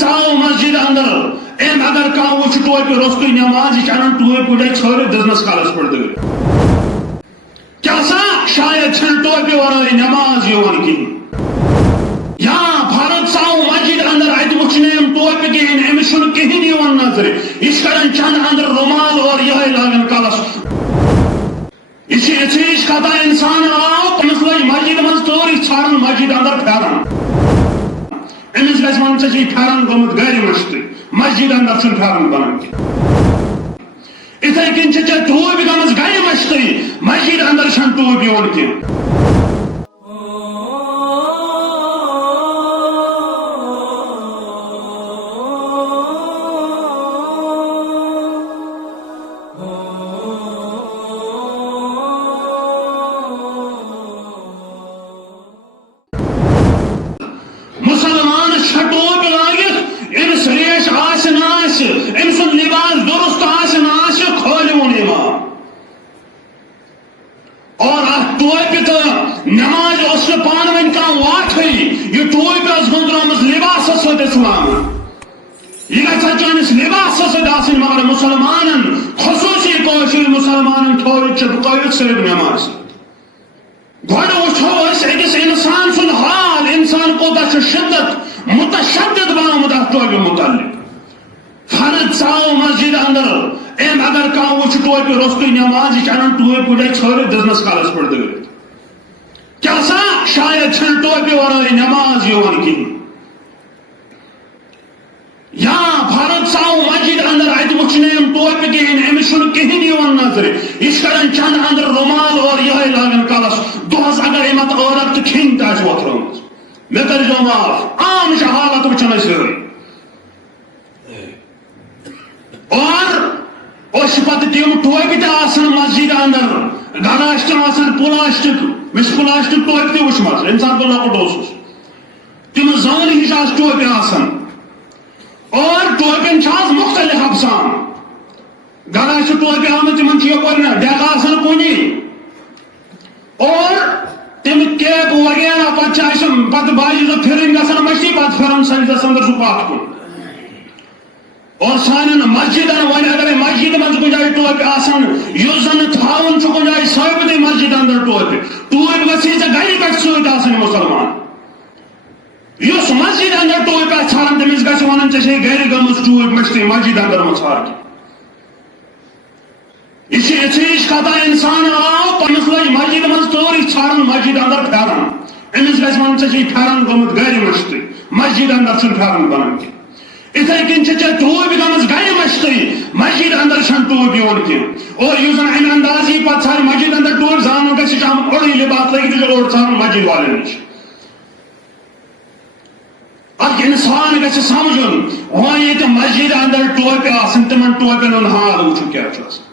ژاو مسجد اندر M اگر کانٛہہ وٕچھ ٹوپہِ روٚستُے نماز یہِ چھِ انان ٹوپۍ گُڈے ژھٲرِتھ دِژنس کالس پٮ۪ٹھ دٲرِتھ کیٛاہ سا شاید چھنہٕ ٹوپہِ ورٲے نماز یِوان کِہیٖنۍ یا فرد ژاو مسجد اندر اتہِ وٕچھنہٕ أمۍ ٹوپہِ کِہیٖنۍ أمِس چھُنہٕ کِہیٖنۍ یِوان نظرِ یہِ چھِ کران چندٕ اندر رومال اور یِہوٚے لاگان کلس یہ ہش کتھا انسان آو تمس لگ مسجد من توری ژھارن مسجد اندر پھیرن امس گژھِ ون ژےٚ چھے پھیرن گوٚمُت گرِ مٔشتٕے مسجد اندر چھُنہٕ پھیرن بنان کینٛہہ اِتھے کٔنۍ چھِ ژےٚ ٹوپۍ گٔمٕژ گرِ مٔشتٕے مسجد اندر چھنہٕ ٹوپۍ یِوان کینٛہہ نماز اس پان ون کان واٹھے یہ ٹوپی اس گندرمز لباس سد اسلام یہ گھا چانس لباس سد آسن مگر مسلمانن خصوصی کوشش مسلمانن تھوڑی چپکائت صرف نماز گوڑ وچھو اس اکس انسان سن حال انسان کوتا شدت متشدد بنامت اتھ ٹوپی متعلق فرد ژاو مسجد اندر ایم اگر کانٛہہ وٕچھ ٹوپہِ روٚستُے نماز یہِ چھِ انان ٹوپۍ گُڈے ژھٲرِتھ دِژنس کالس پٮ۪ٹھ دٲرِتھ کیٛاہ سا شاید چھنہٕ ٹوپہِ ورٲے نماز یِوان کِہیٖنۍ یا فرد ژاو مسجد اندر اتہِ وٕچھنہٕ أمۍ ٹوپہِ کِہیٖنۍ أمِس چھُنہٕ کِہیٖنۍ یِوان نظرِ یہِ چھِ کران چندٕ اندر رومال اور یِہوٚے لاگان کلس دۄہس اگر أمۍ اتھ عورت تہٕ کھیٚنۍ تہِ آسہِ وۄتھرٲومٕژ مےٚ کٔرۍزیو معاف عام چھِ حالت وٕچھان أسۍ سٲری اور اس پتہ تم ٹوپہِ تہِ آسان مسجد اندر گلاش تم آسان پلاسٹک مےٚ پلاسٹک ٹوپہِ تہِ وٕچھمژ ییٚمہِ ساتہٕ بہٕ لۄکُٹ اوسُس تم زٲنہِ ہِش آسہٕ ٹوپہِ آسان اور ٹوپین چھِ آز مختلف اقسام گلاش چھِ ٹوپہِ آمٕژ تمن چھِ یپٲرۍ نہ ڈیٚک آسان کُنی اور تم کیپ وغیرہ پتہٕ چھِ اسہِ پتہٕ باجہِ دۄہ پھِرٕنۍ گژھان مٔشی پتہٕ پھِران سجدس اندر سُہ پتھ کُن اور سانن مسجدن ون اگر مسجد من کن جائے ٹوپہِ آسان یُس زن تھاون چھُ کُنہِ جائے ثٲبتٕے مسجد اندر ٹوپہِ ٹوپۍ گژھی ژےٚ گرِ پٮ۪ٹھ سۭتۍ آسٕنۍ مُسلمان یُس مسجد اندر ٹوپۍ آسہِ ژھانڈان تٔمِس گژھِ ونُن ژےٚ چھے گرِ گٔمٕژ ٹوپۍ مٔشتٕے مسجد اندر مہ ژھانڈ یہ چھِ یِژھ ہِش کتھا انسان آو تٔمِس لٔج مسجد منٛز تٲرٕے ژھانڈان مسجد اندر پھیرن أمِس گژھِ ونُن ژےٚ چھے پھیرن گوٚمُت گرِ مٔشتٕے مسجد اندر چھُنہٕ پھیرن بنان کینٛہہ اِتھے کٔنۍ چھِ ژےٚ ٹوپۍ گٔمٕژ گرِ مٔشتٕے مسجد اندر چھنہٕ ٹوپۍ یِوان کینٛہہ اور یُس زن امہِ انداز یی پتہٕ ژھانڈِ مسجد اندر ٹوپۍ زانُن گژھِ یہِ چھُ آمُت اوٚڑُے لباس لٲگِتھ یہِ چھُ اوٚڑ ژھانڈُن مسجد والٮ۪ن نِش اکھ انسان گژھِ سمجھُن وۄنۍ ییٚتہِ مسجد اندر ٹوپہِ آسان تِمن ٹوپین ہُنٛد حال وٕچھُن کیٛاہ چھُ آسان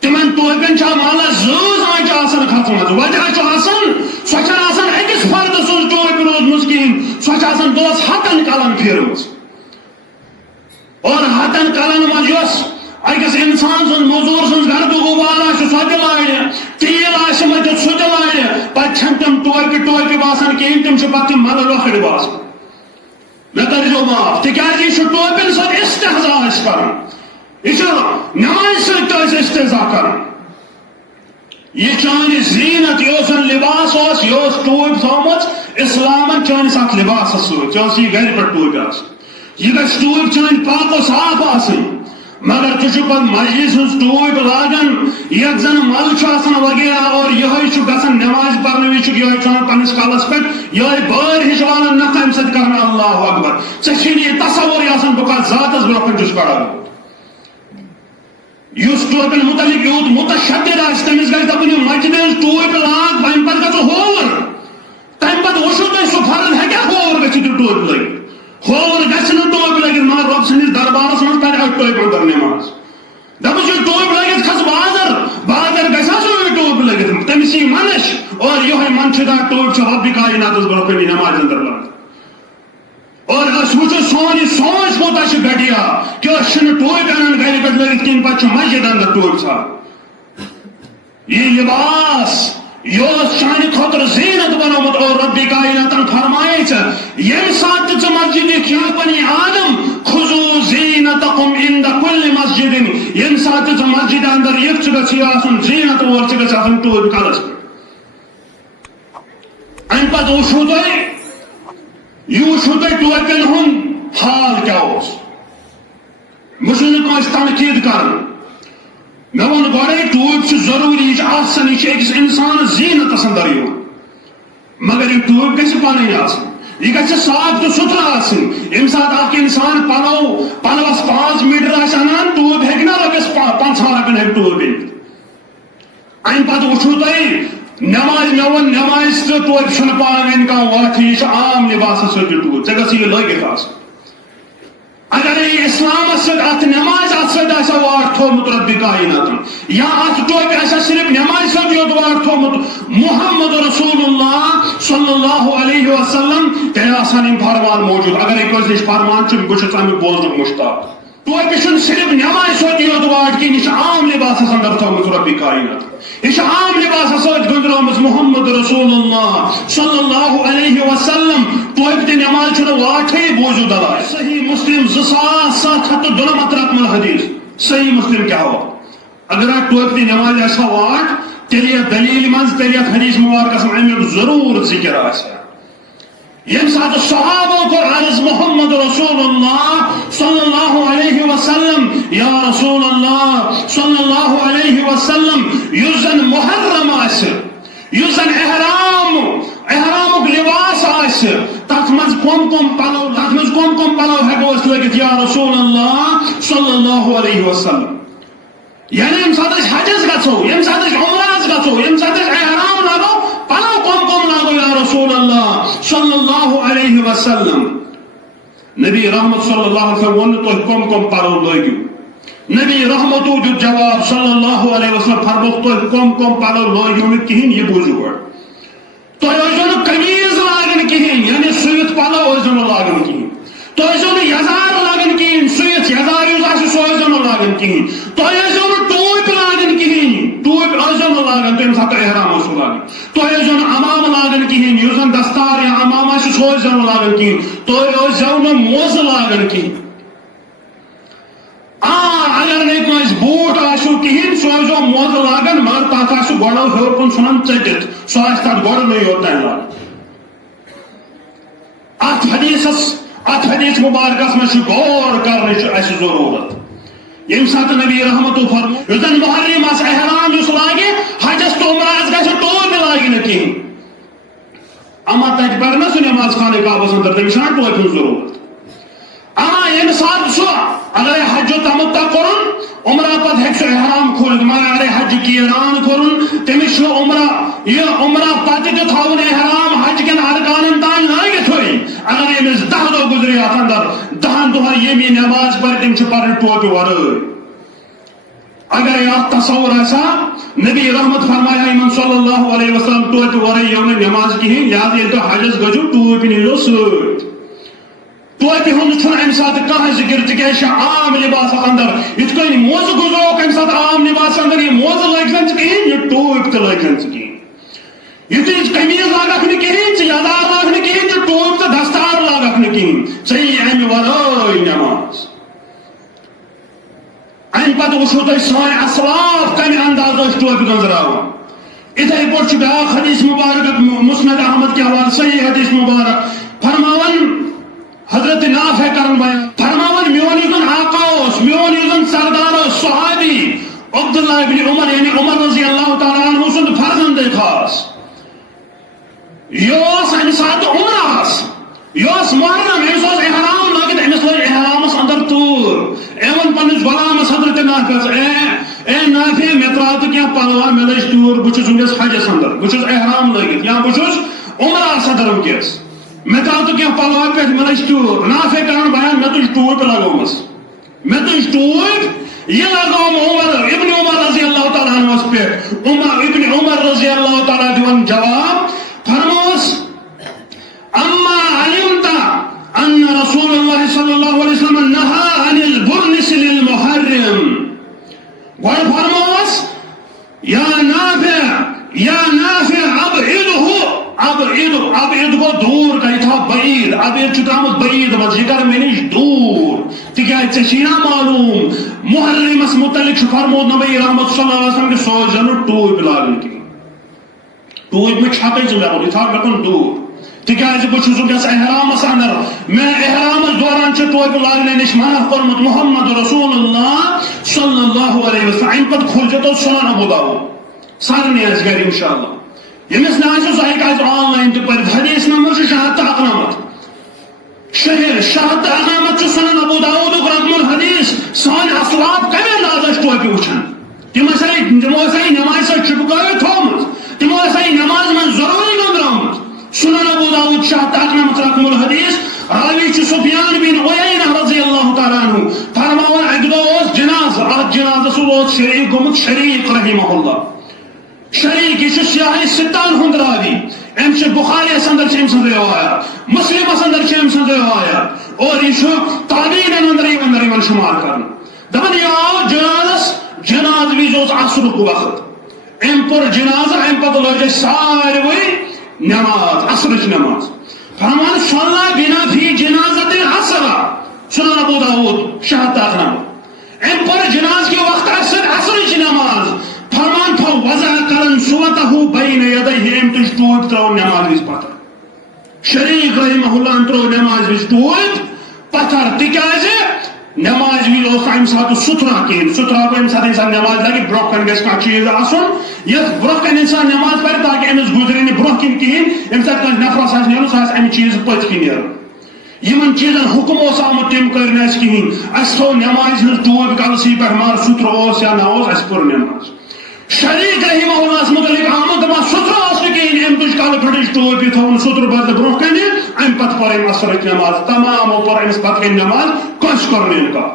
تِمن ٹوپین چھا مالس زۭز آنچہِ آسان کھژمٕژ وجہ چھُ آسان سۄ چھنہٕ آسان أکِس فردٕ سٕنٛز ٹوپہِ روٗزمٕژ کِہیٖنۍ سۄ چھِ آسان دۄہس ہتن کلن پھیرمٕژ اور ہتن کلن منٛز یۄس أکِس انسان سٕنٛز موٚزوٗر سٕنٛز گردٕ غُبار آسہِ سۄ تہِ لاڑِ تیٖل آسہِ مٔتِتھ سُہ تہِ لاڑِ پتہٕ چھنہٕ تِم ٹوپہِ باسان کِہیٖنۍ تِم چھِ پتہٕ تِم ملہٕ لۄکٕٹۍ باسان مےٚ کٔرۍزیو معاف تِکیٛازِ یہِ چھُ ٹوپین سۭتۍ استحضا أسۍ کران یہ نماز سۭتۍ استحضا کران یہ چانہِ زیٖنت یہِ اوس لباس اوس یہِ اوس ٹوپۍ تھٲومٕژ اسلامن چٲنِس اتھ لباسس سۭتۍ ژےٚ ٲسٕے گرِ پٮ۪ٹھ ٹوپۍ آسان یہ گژھِ ٹوپۍ چٲنۍ پاک و صاف آسٕنۍ مگر ژٕ چھُکھ پتہٕ مسجد ہٕنٛز ٹوپۍ لاگان یتھ زن مل چھُ آسان وغیرہ اور یِہوٚے چھُ گژھان نماز پرنہٕ وِزِ چھُکھ یِہوٚے تھاوان پننِس کلس پٮ۪ٹھ یِہوٚے بٲرۍ ہِش والان نکھٕ امہِ سۭتۍ کران اللہ اکبر ژےٚ چھُے نہٕ یہِ تصورٕے آسان بہٕ کتھ ذاتس برونٛہہ کُن چھُس کھڑا یُس ٹوپین متعلق یوٗت متشدد آسہِ تٔمِس گژھِ دپُن یہِ مسجدِ ہٕنٛز ٹوپۍ لاگ وۄنۍ پتہٕ گژھو ہووُر تمہِ پتہٕ وٕچھو تۄہہِ سُہ فرد ہیٚکیٛاہ ہووُر گٔژھِتھ یہِ ٹوپۍ لٲگِتھ ہووُر گژھِ نہٕ ٹوپۍ لٲگِتھ مگر رۄب سٕنٛدِس دربارس منٛز کرِ اکھ ٹوپہِ اندر نماز دپُس یہِ ٹوپۍ لٲگِتھ کھس بازر گژھِ سا یہِ ٹوپۍ لٲگِتھ تٔمِس یی منش اور یِہوٚے منشدار ٹوپۍ چھِ رۄبِ کایناتس برونٛہہ کَنہِ نمازِ اندر لاگان اور أسۍ وٕچھو سون یہِ سونٛچ کوٗتاہ چھُ گٹیا کہِ أسۍ چھِنہٕ ٹوپۍ انان گرِ پٮ۪ٹھ لٲگِتھ کِہیٖنۍ پتہٕ چھُ مسجد اندر ٹوپۍ ژھانڈان یہِ لباس یہِ اوس چانہِ خٲطرٕ زیٖنت بنومُت اور رۄبِ کایناتن فرمایے ژےٚ ییٚمہِ ساتہٕ تہِ ژٕ مسجد یا بنی آدم خذوا زینتکم عند کل مسجد یم سات مسجد اندر یک گژھِ آسُن زینت وول گژھِ آسُن ٹوپۍ کلس امہ پتہٕ وٕچھو تۄہہِ ٹوپین ہُنٛد حال کیٛاہ اوس بہٕ چھُس نہٕ کٲنٛسہِ تنقیٖد کران مےٚ ووٚن گۄڈے ٹوپۍ چھِ ضروٗری یہِ چھِ آسان یہِ چھِ أکِس اِنسانس زیٖنتس اندر یِوان مگر یہِ ٹوپۍ گژھِ پنٕنۍ آسٕنۍ یہ گژھِ صاف تو ستھرا آسن یم سات اکھ انسان پلوس 5 میٹر آسہِ انان ٹوپۍ ہیٚکہِ نا رۄپیس 50 رۄپین ہیٚکہِ ٹوپۍ أنِتھ امہِ پتہٕ وٕچھو تُہۍ نماز مےٚ ووٚن نمازِ تہٕ ٹوپۍ چھُنہٕ پانہٕ ؤنۍ کانٛہہ وَتھ یہِ چھُ عام لباسس سۭتۍ یہِ ٹوپۍ ژےٚ گژھِ یہِ لٲگِتھ آسُن اگرے اسلامس سۭتۍ اتھ نماز اتھ سۭتۍ آسہِ واٹھ تھوٚومُت رۄبِ کایناتن یا اتھ ٹوپہِ آسہِ صرف نمازِ سۭتۍ یوت واٹھ تھوٚومُت محمد رسول اللہ صلی اللہ علیہ وسلم تیٚلہِ آسان یِم فرمان موجود اگرے کٲنٛسہِ نِش فرمان چھُ بہٕ چھُس امیُک بوزنُک مُشتاق ٹوپہِ چھُنہٕ صرف نمازِ سۭتۍ یوت واٹھ کینٛہہ یہِ چھِ عام لباسس اندر تھٲومٕژ رۄبِ کاینات یہ عام لباسس سۭتۍ گٔنٛزرٲومٕژ محمد رسول اللہ صلی اللہ علیہ وسلم ٹوپہِ تہٕ نماز چھُنہٕ واٹھٕے بوٗزِو دلائل صحیح مسلم 2792 رقم الحدیث صحیح مسلم کیا ہوا اگر آپ ٹوپہِ تہٕ نماز آسہِ ہا واٹھ تیٚلہِ یتھ دلیٖل منٛز تیٚلہِ یتھ حدیث مبارکس منٛز امیُک ضروٗر ذکر آسہِ ہا یم ساتہٕ صحابو کوٚر عرض محمد رسول اللہ صلی اللہ علیہ وسلم یا رسول اللہ صلی اللہ علیہ وسلم یُس زن محرم آسہِ یُس زن احرامُک لباس آسہِ تتھ منٛز کم پلو ہیٚکو أسۍ لٲگِتھ یا رسول اللہ صلی اللہ علیہ وسلم یعنی یم ساتہٕ أسۍ حجس گژھو یم ساتہٕ أسۍ عمرہس گژھو یم ساتہٕ أسۍ احرام لاگو پلو کم لاگو یا رسول اللہ صلی اللہ علیہ وسلم نبی رحمت صلی اللہ علیہ وسلم ووٚن نہٕ تُہۍ کم پلو لٲگِو نبی رحمتو دیُت جواب صلی اللہ علیہ وسلم فرمووُکھ تُہۍ کم پلو لٲگِو نہٕ کِہیٖنۍ یہِ بوٗزِو گۄڈٕ تُہۍ ٲسۍزیو نہٕ قمیٖض لاگان کِہیٖنۍ یعنی سُوِتھ پلو ٲسۍزیو نہٕ لاگان کِہیٖنۍ تُہۍ ٲسۍزیو نہٕ یزار لاگان کِہیٖنۍ سُوِتھ یزار یُس آسہِ سُہ ٲسۍزیو نہٕ لاگان کِہیٖنۍ تُہۍ ٲسۍزیو نہٕ ٹوپۍ لاگان کِہیٖنۍ ٹوپۍ ٲسۍزیو نہٕ لاگان تَمہِ ساتہٕ احرام اوسوٕ لاگان تُہۍ ٲسۍزیو نہٕ امام لاگان کِہیٖنۍ یُس زن دستار یا امام آسہِ سُہ ٲسۍزیو نہٕ لاگان کِہیٖنۍ تُہۍ ٲسۍزیو نہٕ موزٕ لاگان کِہیٖنۍ اگر نہٕ کٲنٛسہِ بوٗٹھ آسیو کِہیٖنۍ سُہ ٲسۍزیو موزٕ لاگان مگر تتھ آسہِ گۄڈٕ ہیوٚر کُن ژھُنان ژٔٹِتھ سُہ آسہِ تتھ گۄڈٕنٕے یوٚتانۍ لاگان اتھ حدیث مبارکس منٛز چھُ غور کرنٕچ اسہِ ضروٗرت ییٚمہِ ساتہٕ نبی رحمتو فرمو یُس زن محرم آسہِ احرام یُس لاگہِ حجس تہٕ عمرہس گژھِ ٹوپہِ لاگہِ نہٕ کِہیٖنۍ اما تتہِ پرِ نا سُہ نماز خانہ کعبس اندر تٔمِس چھَنا ٹوپہِ ہٕنٛز ضروٗرت ییٚمہِ ساتہٕ سُہ اگرے حجو تمتع کوٚرُن عمرہ پتہٕ ہیٚکہِ سُہ احرام کھوٗلِتھ مگر اگرے حجہِ قیران کوٚرُن تٔمِس چھُ عمرہ پتہٕ تہِ تھاوُن احرام حج کٮ۪ن ارکانن تانۍ لٲگِتھٕے اگر أمِس 10 دۄہ گُزرے اتھ اندر 10 دۄہن ییٚمہِ نماز پرِ تِم چھِ پرٕنۍ ٹوپہِ ورٲے اگرے اتھ تصور آسہِ نبی رحمت فرمایا یِمن صلی اللہ علیہ وسلم ٹوپہِ ورٲے یِیو نہٕ نماز کِہیٖنۍ لہذا ییٚلہِ تُہۍ حجس گٔژھِو ٹوپہِ نیٖزیو سۭتۍ ٹوپہِ ہُنٛد چھُنہٕ امہِ ساتہٕ کانٛہہ ذِکر تِکیازِ چھِ عام لباسس اندر یِتھ کٔنۍ موزٕ گُزروکھ امہِ ساتہٕ عام لباسس اندر یہِ موزٕ لٲگۍ ژٕ کِہیٖنۍ یہِ ٹوپۍ تہِ لٲگۍ ژٕ کِہیٖنۍ یُتھُے ژٕ قمیٖض لاگکھ نہٕ کِہیٖنۍ ژٕ یزار لاگکھ نہٕ کِہیٖنۍ ژٕ ٹوپۍ تہٕ دستار لاگکھ نہٕ کِہیٖنۍ ژٕ یی امہِ ورٲے نماز امہِ پتہٕ وٕچھو تُہۍ سٲنۍ اسلاف کمہِ انداز ٲسۍ ٹوپہِ گنٛزراوان اِتھے پٲٹھۍ چھُ بیاکھ حدیث مبارک مسند احمد کے حوالہٕ صحیح حدیث مبارک فرماوان حضرت نافع کرن بیان فرماوان میون یُس زن آقا اوس میون یُس زن سردار اوس صحابی عبداللہ ابن عمر یعنی عمر رضی اللہ تعالیٰ عنہ سُنٛد فرزندے خاص یہِ اوس امہِ ساتہٕ عمرہس یہِ اوس محرم أمِس اوس احرام لٲگِتھ أمِس لٲج احرامس اندر تۭر أمۍ ووٚن پننِس غلامس حضرت نافعس اے نافع مےٚ ترٛاو تہٕ کینٛہہ پلوا مےٚ لٔج تۭر بہٕ چھُس وٕنکیٚس حجس اندر بہٕ چھُس احرام لٲگِتھ یا بہٕ چھُس عمرہس اندر وٕنکیٚس مےٚ ترٛاو تہٕ کینٛہہ پلوا پٮ۪ٹھ مےٚ لٔج تۭر نافع کران بیان مےٚ تُج ٹوپۍ لگٲومٕژ مےٚ تُج ٹوپۍ یہ لگوم عمر ابن عمر رضی اللہ تعالیٰ عنہس پہ ابن عمر رضی اللہ تعالیٰ دِوان جواب فرموس اما علمت ان رسول اللہ صلی اللہ علیہ وسلم نہا عن البرنس للمحرم گوڑ فرموس یا نافع ابعد گو دور کا تھا بعید ابعد چھُ ترٛامُت بعید مز یہ کر مے نش دور تکیاز ژے چھی نا معلوم محرمس متعلق فرمود نبی رحمت صلی اللہ علیہ وسلم کہ سوزن ٹوپ لاگن کی ٹوپ میں چھاپے چلے یہ تھا مکن دور تکیاز بہ چھس ونکس احرامس اندر میں احرامس دوران ٹوپ لاگنے نش منع کورمت محمد رسول اللہ صلی اللہ علیہ وسلم ام پتہ کھولچ تو سنن ابو داؤد سارنے آس گھر انشاءاللہ یمس نہ سہ ہیکہ آن لائن تہ پڑھت حدیث نمبر شہادت اقنامت شہادت اقنامت سنن ابو داؤد رقم الحدیث سان اسلاف کمے انداز ٹوپہ وچھان تمو نماز سۭتۍ چپکٲوِتھ تھومت تمو نماز من ضروری گندراومت سنن ابو داؤد شہادت اقنامت رقم الحدیث راوی سفیان بن عیینہ رضی اللہ تعالیٰ عنہ فرماون اکہ دۄہ جناز اتھ جنازس اوس شریک گوٚمُت شریک رحمہ اللہ شریک یہ سیاح ستان ہند راوی ام بخاری اندر ام سن روایات مسلم اندر ام سن روایات اور یہ تابعین اندر شمار کرنا دپان یہ آو جناز وز اس عصرک وقت ام پور جنازہ ام پتہ لج ساروی نماز عصرچ نماز فرمان صلی بنا فی جنازت عصر سنن ابو داؤد شہادت اقنامت ام پور جناز کے وقت عصرچ نماز فرمان تھو وضع کرن صوتہ بین یدیہ ام تج ٹوپ ترو نماز وز پتھر شریک رحمہ اللہ ترو نماز وز ٹوپ پتھر تکیاز نماز وز اوس ام سات ستھرا کہین ستھرا کو ام سات انسان نماز لگی برو کن گژھِ کانٛہہ چیز آسُن یتھ برو کن انسان نماز پرِ تاکہ امس گزرِ نہٕ برو کن کہین ام سات کانٛہہ نفرس آسہِ نیرُن سُہ آسہِ امہِ چیز پٔتۍ کِنۍ نیرُن یمن چیزن حکم اوس آمت تم کر نہ کہین اس تھو نماز ہن ٹوپ کلسی پہ مار ستھر اوس یا نہ اوس اس پر نماز شریک رحمہ اللہ متعلق آمد دپان ستھر اوس نہ کہین ام تج کل پھٹج ٹوپ تھون ستھر بدل برو کن ام پتہ پر ام اثرچ نماز تمام پر امس پتہ کن نماز کس کرنے کا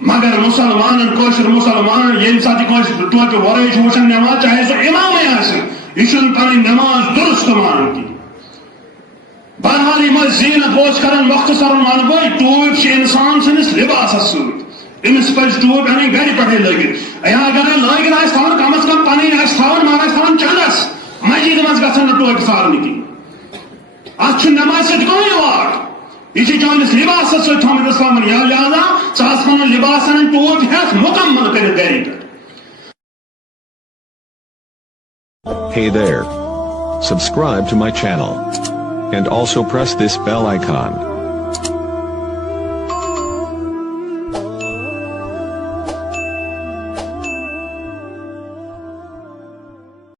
مگر مسلمان کوشر مسلمان یم سات ٹوپہ ورائے وچھان نماز چاہے سو امام یہ پنہ نماز درست مان کی بہرحال یہ زینت بوس کران مختصر ون گو ٹوپ انسان سنس لباس ست امس پز ٹوپ ان گھر پہ لگت یا اگر لگت آس تھوان کم از کم پن آس تھوان مگر آس تھوان چندس مسجد مز گھن ٹوپ سارن کی ات نماز ست کوئی واٹ یہ چانس لباس ست تھومت اسلام یا لہذا ثاس پن لباس ان ٹوپ ہیس مکمل کر گھر پہ. Hey there. Subscribe to my channel. And also press this bell icon.